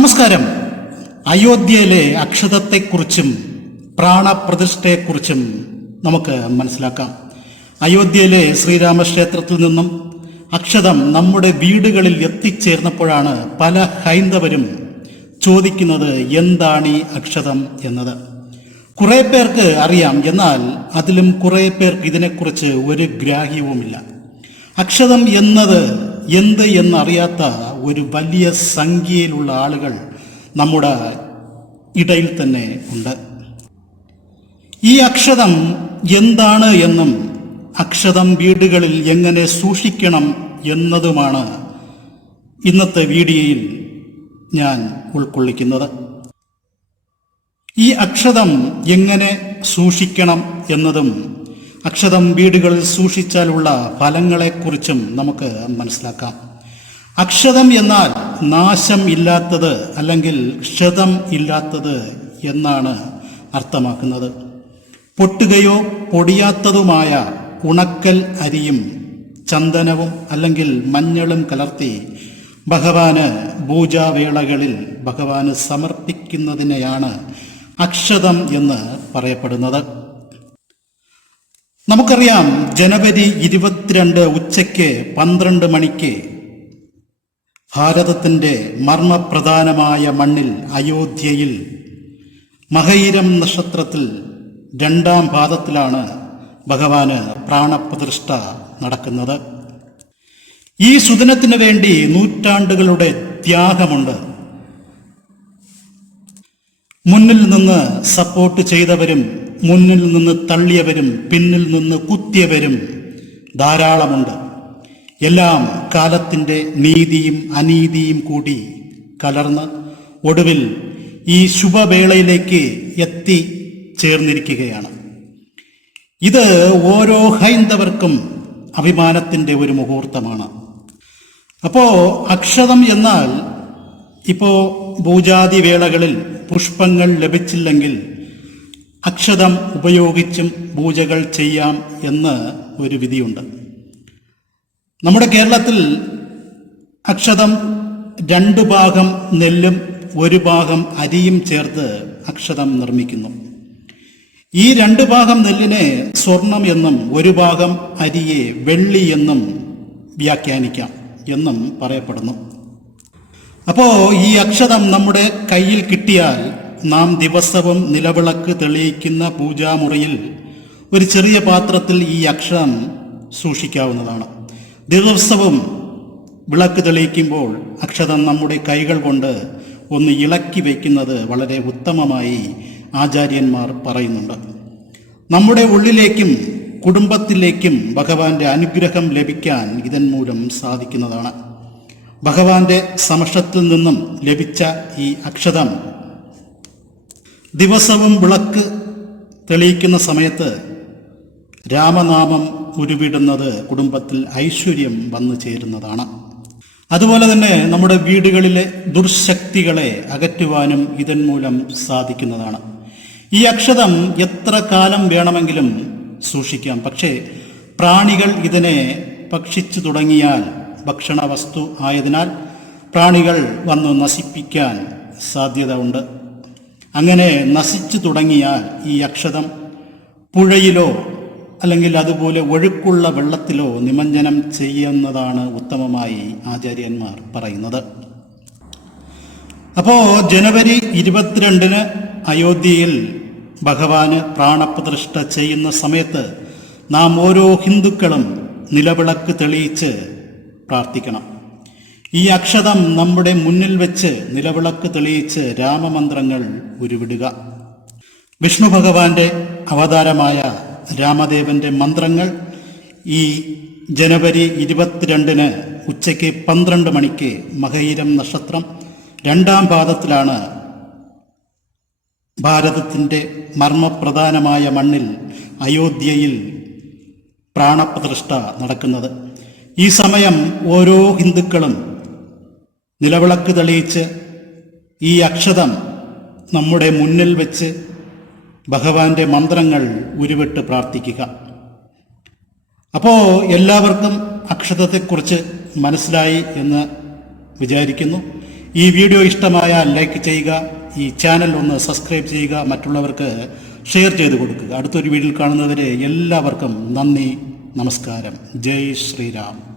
നമസ്കാരം. അയോധ്യയിലെ അക്ഷതത്തെക്കുറിച്ചും പ്രാണപ്രതിഷ്ഠയെക്കുറിച്ചും നമുക്ക് മനസ്സിലാക്കാം. അയോധ്യയിലെ ശ്രീരാമക്ഷേത്രത്തിൽ നിന്നും അക്ഷതം നമ്മുടെ വീടുകളിൽ എത്തിച്ചേർന്നപ്പോഴാണ് പല ഹൈന്ദവരും ചോദിക്കുന്നത് എന്താണ് ഈ അക്ഷതം എന്നത്. കുറെ പേർക്ക് അറിയാം, എന്നാൽ അതിലും കുറെ പേർക്ക് ഇതിനെക്കുറിച്ച് ഒരു ഗ്രാഹ്യവുമില്ല. അക്ഷതം എന്നത് എന്ത് എന്നറിയാത്ത ഒരു വലിയ സംഖ്യയിലുള്ള ആളുകൾ നമ്മുടെ ഇടയിൽ തന്നെ ഉണ്ട്. ഈ അക്ഷതം എന്താണ് എന്നും അക്ഷതം വീടുകളിൽ എങ്ങനെ സൂക്ഷിക്കണം എന്നതുമാണ് ഇന്നത്തെ വീഡിയോയിൽ ഞാൻ ഉൾക്കൊള്ളിക്കുന്നത്. ഈ അക്ഷതം എങ്ങനെ സൂക്ഷിക്കണം എന്നതും അക്ഷതം വീടുകളിൽ സൂക്ഷിച്ചാലുള്ള ഫലങ്ങളെക്കുറിച്ചും നമുക്ക് മനസ്സിലാക്കാം. അക്ഷതം എന്നാൽ നാശം ഇല്ലാത്തത് അല്ലെങ്കിൽ ക്ഷതം ഇല്ലാത്തത് എന്നാണ് അർത്ഥമാക്കുന്നത്. പൊട്ടുകയോ പൊടിയാത്തതുമായ ഉണക്കൽ അരിയും ചന്ദനവും അല്ലെങ്കിൽ മഞ്ഞളും കലർത്തി ഭഗവാന് പൂജാവേളകളിൽ ഭഗവാന് സമർപ്പിക്കുന്നതിനെയാണ് അക്ഷതം എന്ന് പറയപ്പെടുന്നത്. നമുക്കറിയാം, ജനുവരി 22 ഉച്ചയ്ക്ക് 12 മണിക്ക് ഭാരതത്തിൻ്റെ മർമ്മപ്രധാനമായ മണ്ണിൽ അയോധ്യയിൽ മഹയിരം നക്ഷത്രത്തിൽ 2-ാം പാദത്തിലാണ് ഭഗവാന് പ്രാണപ്രതിഷ്ഠ നടക്കുന്നത്. ഈ സുദിനത്തിനു വേണ്ടി നൂറ്റാണ്ടുകളുടെ ത്യാഗമുണ്ട്. മുന്നിൽ നിന്ന് സപ്പോർട്ട് ചെയ്തവരും മുന്നിൽ നിന്ന് തള്ളിയവരും പിന്നിൽ നിന്ന് കുത്തിയവരും ധാരാളമുണ്ട്. എല്ലാം കാലത്തിൻ്റെ നീതിയും അനീതിയും കൂടി കലർന്ന് ഒടുവിൽ ഈ ശുഭവേളയിലേക്ക് എത്തിച്ചേർന്നിരിക്കുകയാണ്. ഇത് ഓരോ ഹൈന്ദവർക്കും അഭിമാനത്തിൻ്റെ ഒരു മുഹൂർത്തമാണ്. അപ്പോൾ അക്ഷതം എന്നാൽ ഇപ്പോൾ പൂജാതി വേളകളിൽ പുഷ്പങ്ങൾ ലഭിച്ചില്ലെങ്കിൽ അക്ഷതം ഉപയോഗിച്ചും പൂജകൾ ചെയ്യാം എന്ന് ഒരു വിധിയുണ്ട്. നമ്മുടെ കേരളത്തിൽ അക്ഷതം 2 ഭാഗം നെല്ലും 1 ഭാഗം അരിയും ചേർത്ത് അക്ഷതം നിർമ്മിക്കുന്നു. ഈ 2 ഭാഗം നെല്ലിനെ സ്വർണം എന്നും 1 ഭാഗം അരിയെ വെള്ളി എന്നും വ്യാഖ്യാനിക്കാം എന്നും പറയപ്പെടുന്നു. അപ്പോൾ ഈ അക്ഷതം നമ്മുടെ കയ്യിൽ കിട്ടിയാൽ നാം ദിവസവും നിലവിളക്ക് തെളിയിക്കുന്ന പൂജാമുറിയിൽ ഒരു ചെറിയ പാത്രത്തിൽ ഈ അക്ഷതം സൂക്ഷിക്കാവുന്നതാണ്. ദിവസവും വിളക്ക് തെളിയിക്കുമ്പോൾ അക്ഷതം നമ്മുടെ കൈകൾ കൊണ്ട് ഒന്ന് ഇളക്കി വയ്ക്കുന്നത് വളരെ ഉത്തമമായി ആചാര്യന്മാർ പറയുന്നുണ്ട്. നമ്മുടെ ഉള്ളിലേക്കും കുടുംബത്തിലേക്കും ഭഗവാന്റെ അനുഗ്രഹം ലഭിക്കാൻ ഇതൻ മൂലം സാധിക്കുന്നതാണ്. ഭഗവാന്റെ സമക്ഷത്തിൽ നിന്നും ലഭിച്ച ഈ അക്ഷതം ദിവസവും വിളക്ക് തെളിയിക്കുന്ന സമയത്ത് രാമനാമം ഉരുവിടുന്നത് കുടുംബത്തിൽ ഐശ്വര്യം വന്നു ചേരുന്നതാണ്. അതുപോലെ തന്നെ നമ്മുടെ വീടുകളിലെ ദുർശക്തികളെ അകറ്റുവാനും ഇതൻ മൂലം സാധിക്കുന്നതാണ്. ഈ അക്ഷതം എത്ര കാലം വേണമെങ്കിലും സൂക്ഷിക്കാം. പക്ഷേ പ്രാണികൾ ഇതിനെ ഭക്ഷിച്ചു തുടങ്ങിയാൽ ഭക്ഷണ വസ്തു ആയതിനാൽ പ്രാണികൾ വന്ന് നശിപ്പിക്കാൻ സാധ്യത ഉണ്ട്. അങ്ങനെ നശിച്ചു തുടങ്ങിയാൽ ഈ അക്ഷതം പുഴയിലോ അല്ലെങ്കിൽ അതുപോലെ ഒഴുക്കുള്ള വെള്ളത്തിലോ നിമജ്ജനം ചെയ്യുന്നതാണ് ഉത്തമമായി ആചാര്യന്മാർ പറയുന്നത്. അപ്പോൾ ജനുവരി 22 അയോധ്യയിൽ ഭഗവാന് പ്രാണപ്രതിഷ്ഠ ചെയ്യുന്ന സമയത്ത് നാം ഓരോ ഹിന്ദുക്കളും നിലവിളക്ക് തെളിയിച്ച് പ്രാർത്ഥിക്കണം. ഈ അക്ഷതം നമ്മുടെ മുന്നിൽ വെച്ച് നിലവിളക്ക് തെളിയിച്ച് രാമമന്ത്രങ്ങൾ ഉരുവിടുക. വിഷ്ണു ഭഗവാന്റെ അവതാരമായ രാമദേവന്റെ മന്ത്രങ്ങൾ ഈ ജനുവരി 22 ഉച്ചയ്ക്ക് 12 മണിക്ക് മഹയിരം നക്ഷത്രം 2-ാം പാദത്തിലാണ് ഭാരതത്തിൻ്റെ മർമ്മപ്രധാനമായ മണ്ണിൽ അയോധ്യയിൽ പ്രാണപ്രതിഷ്ഠ നടക്കുന്നത്. ഈ സമയം ഓരോ ഹിന്ദുക്കളും നിലവിളക്ക് തെളിയിച്ച് ഈ അക്ഷതം നമ്മുടെ മുന്നിൽ വെച്ച് ഭഗവാന്റെ മന്ത്രങ്ങൾ ഉരുവിട്ട് പ്രാർത്ഥിക്കുക. അപ്പോൾ എല്ലാവർക്കും അക്ഷതത്തെക്കുറിച്ച് മനസ്സിലായി എന്ന് വിചാരിക്കുന്നു. ഈ വീഡിയോ ഇഷ്ടമായാൽ ലൈക്ക് ചെയ്യുക, ഈ ചാനൽ ഒന്ന് സബ്സ്ക്രൈബ് ചെയ്യുക, മറ്റുള്ളവർക്ക് ഷെയർ ചെയ്ത് കൊടുക്കുക. അടുത്തൊരു വീഡിയോയിൽ കാണുന്നവരെ എല്ലാവർക്കും നന്ദി, നമസ്കാരം. ജയ് ശ്രീരാം.